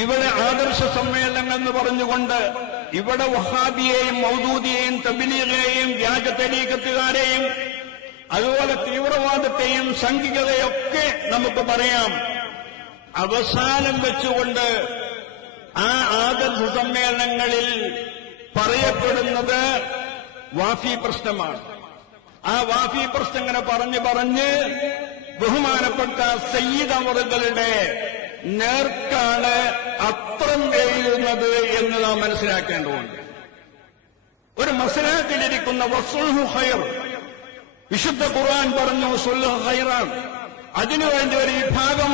ഇവിടെ ആദർശ സമ്മേളനങ്ങൾ എന്ന് പറഞ്ഞുകൊണ്ട് ഇവിടെ വഹാബിയെയും മൗദൂദിയെയും തബ്ലീഗിനെയും വ്യാജ തരീഖത്തുകാരെയും അതുപോലെ തീവ്രവാദത്തെയും സംഘികതയൊക്കെ നമുക്ക് പറയാം. അവസാനം വെച്ചുകൊണ്ട് ആ ആദർശ സമ്മേളനങ്ങളിൽ പറയപ്പെടുന്നത് വാഫി പ്രശ്നമാണ്. ആ വാഫി പ്രശ്നം ഇങ്ങനെ പറഞ്ഞ് ബഹുമാനപ്പെട്ട സയ്യിദ് അവറുകളുടെ നേർക്കാണ് അത്രം എഴുതുന്നത് എന്ന് നാം മനസ്സിലാക്കേണ്ടതുണ്ട്. ഒരു മസ്ലഹത്തിലിരിക്കുന്ന വസ്ലുഹു ഖൈർ, വിശുദ്ധ ഖുർആൻ പറഞ്ഞു സുൽഹു ഖൈറാൻ. അതിനുവേണ്ടി ഒരു വിഭാഗം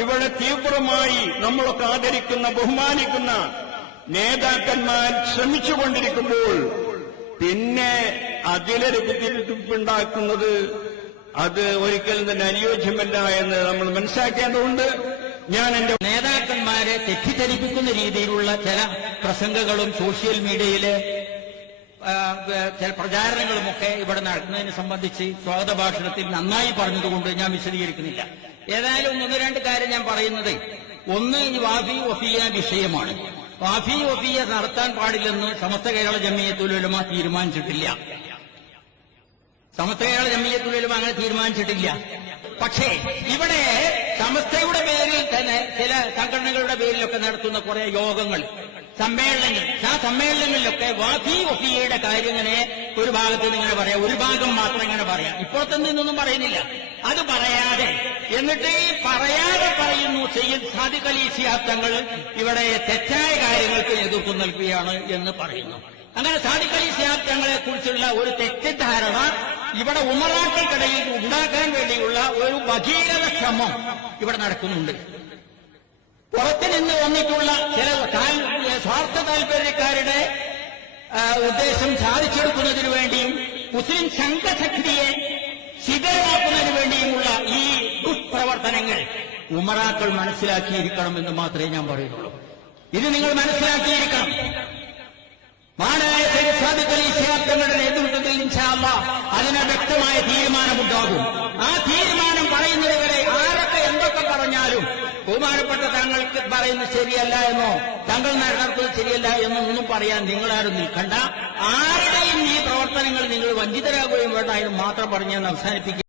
ഇവിടെ തീവ്രമായി നമ്മളൊക്കെ ആദരിക്കുന്ന ബഹുമാനിക്കുന്ന നേതാക്കന്മാർ ശ്രമിച്ചുകൊണ്ടിരിക്കുമ്പോൾ പിന്നെ അതിലൊരു കുത്തിരിപ്പുണ്ടാക്കുന്നത് അത് ഒരിക്കലും തന്നെ അനുയോജ്യമല്ല എന്ന് നമ്മൾ മനസ്സിലാക്കേണ്ടതുണ്ട്. ഞാൻ എന്റെ നേതാക്കന്മാരെ തെറ്റിദ്ധരിപ്പിക്കുന്ന രീതിയിലുള്ള ചില പ്രസംഗങ്ങളും സോഷ്യൽ മീഡിയയിലെ ചില പ്രചാരണങ്ങളുമൊക്കെ ഇവിടെ നടക്കുന്നതിനെ സംബന്ധിച്ച് സ്വാഗത ഭാഷണത്തിൽ നന്നായി പറഞ്ഞതുകൊണ്ട് ഞാൻ വിശദീകരിക്കുന്നില്ല. ഏതായാലും ഒന്ന് രണ്ട് കാര്യം ഞാൻ പറയുന്നത്, ഒന്ന് ഈ വാഫി വഫിയ വിഷയമാണ്. വാഫി വഫിയ നടത്താൻ പാടില്ലെന്ന് സമസ്ത കേരള ജംഇയ്യത്തുൽ ഉലമ തീരുമാനിച്ചിട്ടില്ല. സമസ്ത കേരള ജംഇയ്യത്തുൽ ഉലമ അങ്ങനെ തീരുമാനിച്ചിട്ടില്ല. പക്ഷേ ഇവിടെ സമസ്തയുടെ പേരിൽ തന്നെ ചില സംഘടനകളുടെ പേരിലൊക്കെ നടത്തുന്ന കുറെ യോഗങ്ങൾ, സമ്മേളനങ്ങൾ, ആ സമ്മേളനങ്ങളിലൊക്കെ വാഫി വഫിയയുടെ കാര്യം ഇങ്ങനെ ഒരു ഭാഗത്ത് നിന്ന് ഇങ്ങനെ പറയാം, ഒരു ഭാഗം മാത്രം ഇങ്ങനെ പറയാം. ഇപ്പോഴത്തെ നിന്നൊന്നും പറയുന്നില്ല. അത് പറയാതെ എന്നിട്ട് പറയാതെ പറയുന്നു സയ്യിദ് സാദിഖ് അലി ശിഹാബ് തങ്ങൾ ഇവിടെ തെറ്റായ കാര്യങ്ങൾക്ക് നേതൃത്വം നൽകുകയാണ് എന്ന് പറയുന്നു. അങ്ങനെ സാദിഖ് അലി ശിഹാബ് തങ്ങളെ കുറിച്ചുള്ള ഒരു തെറ്റിദ്ധാരണ ഇവിടെ ഉമറാക്കൾക്കിടയിൽ ഉണ്ടാക്കാൻ വേണ്ടിയുള്ള ഒരു ഭഗീരഥ ശ്രമം ഇവിടെ നടക്കുന്നുണ്ട്. പുറത്തു നിന്ന് വന്നിട്ടുള്ള ചില സ്വാർത്ഥ താൽപര്യക്കാരുടെ ഉദ്ദേശം സാധിച്ചെടുക്കുന്നതിനു വേണ്ടിയും മുസ്ലിം സംഘശക്തിയെ ശിഥിലമാക്കുന്നതിനു വേണ്ടിയുമുള്ള ഈ ദുഷ്പ്രവർത്തനങ്ങൾ ഉമറാക്കൾ മനസ്സിലാക്കിയിരിക്കണമെന്ന് മാത്രമേ ഞാൻ പറയുന്നുള്ളൂ. ഇത് നിങ്ങൾ മനസ്സിലാക്കിയിരിക്കണം. മഹാനായ സയ്യിദ് സാദിഖ് അലി ശിഹാബ് തങ്ങളുടെ നേതൃത്വത്തിൽ ഇൻഷാ അല്ലാഹ് അതിന് വ്യക്തമായ തീരുമാനമുണ്ടാകും. ആ തീരുമാനം പറയുന്നത് വരെ ആരൊക്കെ എന്തൊക്കെ പറഞ്ഞാലും ബഹുമാനപ്പെട്ട തങ്ങൾക്ക് പറയുന്നത് ശരിയല്ല എന്നോ തങ്ങൾ നടത്തുന്നത് ശരിയല്ല എന്നോ ഒന്നും പറയാൻ നിങ്ങളാരും നിൽക്കണ്ട. ആരുടെയും ഈ പ്രവർത്തനങ്ങൾ നിങ്ങൾ വഞ്ചിതരാകുകയും വേണ്ട എന്ന് മാത്രം പറഞ്ഞ് അവസാനിപ്പിക്കുക.